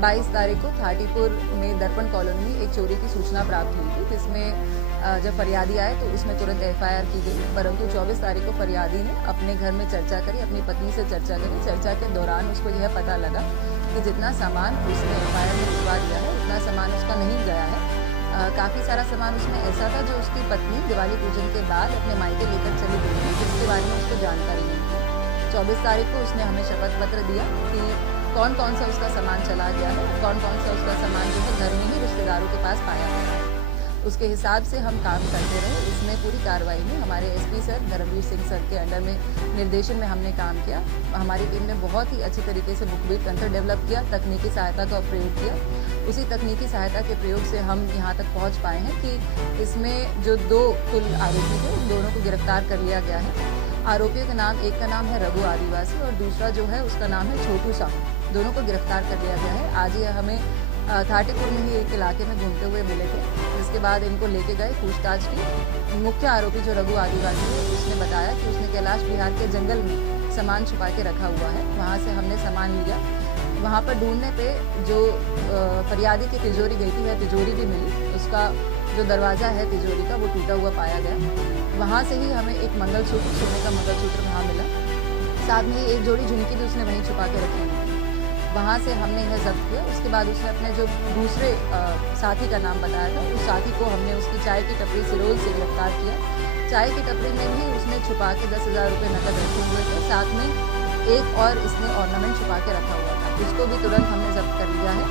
22 तारीख को थाटीपुर में दर्पण कॉलोनी में एक चोरी की सूचना प्राप्त हुई थी, जिसमें जब फरियादी आए तो उसमें तुरंत एफआईआर की गई। परंतु 24 तारीख को फरियादी ने अपने घर में चर्चा करी, अपनी पत्नी से चर्चा करी। चर्चा के दौरान उसको यह पता लगा कि जितना सामान उसने एफआईआर में लिखवा दिया है उतना सामान उसका नहीं गया है। काफ़ी सारा सामान उसमें ऐसा था जो उसकी पत्नी दिवाली पूजन के बाद अपने मायके लेकर चली गई थी, जिसके बारे में उसको जानकारी नहीं थी। 24 तारीख को उसने हमें शपथ पत्र दिया कि कौन कौन सा उसका सामान चला गया है, कौन कौन सा उसका सामान जो है घर में ही रिश्तेदारों के पास पाया गया है। उसके हिसाब से हम काम करते रहे। इसमें पूरी कार्रवाई में हमारे SP sir Dharmveer Singh sir के अंडर में निर्देशन में हमने काम किया। हमारी टीम ने बहुत ही अच्छी तरीके से मुखबिर तंत्र डेवलप किया, तकनीकी सहायता का प्रयोग किया। उसी तकनीकी सहायता के प्रयोग से हम यहाँ तक पहुँच पाए हैं कि इसमें जो 2 कुल आरोपी थे उन दोनों को गिरफ्तार कर लिया गया है। आरोपियों के नाम, एक का नाम है रघु आदिवासी और दूसरा जो है उसका नाम है छोटू साहू। दोनों को गिरफ्तार कर लिया गया है। आज ये हमें थाटीपुर में ही एक इलाके में घूमते हुए मिले थे, जिसके बाद इनको लेके गए पूछताछ की। मुख्य आरोपी जो रघु आदिवासी है उसने बताया कि उसने कैलाश बिहार के जंगल में सामान छुपा के रखा हुआ है। वहाँ से हमने सामान लिया। वहाँ पर ढूंढने पे जो फरियादी की तिजोरी गई थी वह तिजोरी भी मिली। उसका जो दरवाज़ा है तिजोरी का वो टूटा हुआ पाया गया। वहाँ से ही हमें एक मंगलसूत्र, सोने का मंगलसूत्र वहाँ मिला। साथ में एक जोड़ी झुमकी भी उसने वहीं छुपा के रखी हुई थी। वहाँ से हमने यह जब्त किया। उसके बाद उसने अपने जो दूसरे साथी का नाम बताया था, उस साथी को हमने उसकी चाय की टपरी सिरोल से गिरफ्तार किया। चाय की टपरी में भी उसने छुपा के 10,000 रुपये नकद रखे हुए थे। साथ में एक और इसने ऑर्नामेंट छुपा के रखा हुआ था, उसको भी तुरंत हमने जब्त कर लिया है।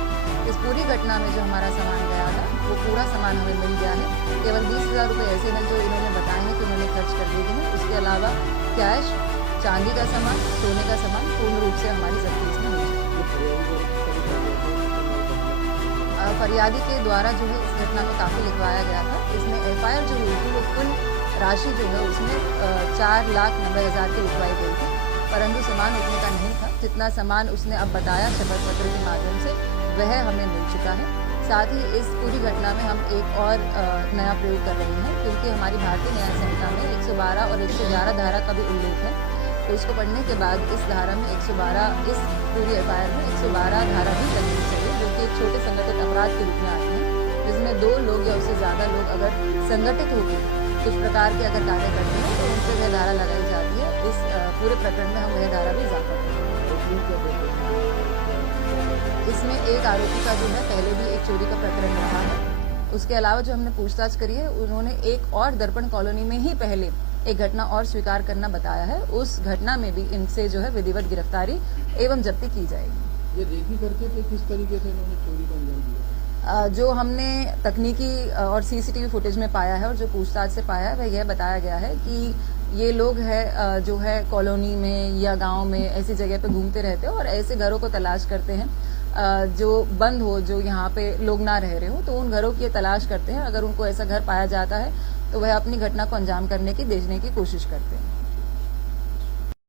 इस पूरी घटना में जो हमारा सामान गया था वो पूरा सामान हमें मिल गया है। केवल 20,000 रुपये ऐसे हैं जो इन्होंने बताए हैं कि उन्होंने खर्च कर दिए हैं। उसके अलावा कैश, चांदी का सामान, सोने का सामान पूर्ण रूप से हमारी जब्ती इसमें हुई है। फरियादी के द्वारा जो है इस घटना में काफ़ी लिखवाया गया था। इसमें एफआईआर जो हुई थी वो कुल राशि जो है उसमें 4,90,000 की लिखवाई गई थी, परंतु सामान उतने का नहीं था। जितना सामान उसने अब बताया शपथ पत्र के माध्यम से वह हमें मिल चुका है। साथ ही इस पूरी घटना में हम एक और नया प्रयोग कर रहे हैं, क्योंकि हमारी भारतीय न्याय संहिता में 112 और 111 धारा का भी उल्लेख है। तो इसको पढ़ने के बाद इस धारा में 112, इस पूरी एफआईआर में 112 धारा भी लगनी चाहिए, जो कि एक छोटे संगठित अपराध के रूप में आते हैं, जिसमें 2 लोग या उससे ज़्यादा लोग अगर संगठित होकर कुछ प्रकार के अगर कार्य करते हैं तो उन पर वह धारा लगाई जाती है। इस पूरे प्रकरण में हम वह धारा भी इजाफा करते हैं। इसमें एक आरोपी का जो है पहले भी एक चोरी का प्रकरण रहा है। उसके अलावा जो हमने पूछताछ करी है, उन्होंने एक और दर्पण कॉलोनी में ही पहले एक घटना और स्वीकार करना बताया है। उस घटना में भी इनसे जो है विधिवत गिरफ्तारी एवं जब्ती की जाएगी। ये रेकी करके थे किस तरीके से इन्होंने चोरी को अंजाम दिया? जो हमने तकनीकी और सीसीटीवी फुटेज में पाया है और जो पूछताछ से पाया है वह यह बताया गया है कि ये लोग है जो है कॉलोनी में या गांव में ऐसी जगह पे घूमते रहते हैं और ऐसे घरों को तलाश करते हैं जो बंद हो, जो यहाँ पे लोग ना रह रहे हो, तो उन घरों की तलाश करते हैं। अगर उनको ऐसा घर पाया जाता है तो वह अपनी घटना को अंजाम करने की, देखने की कोशिश करते हैं।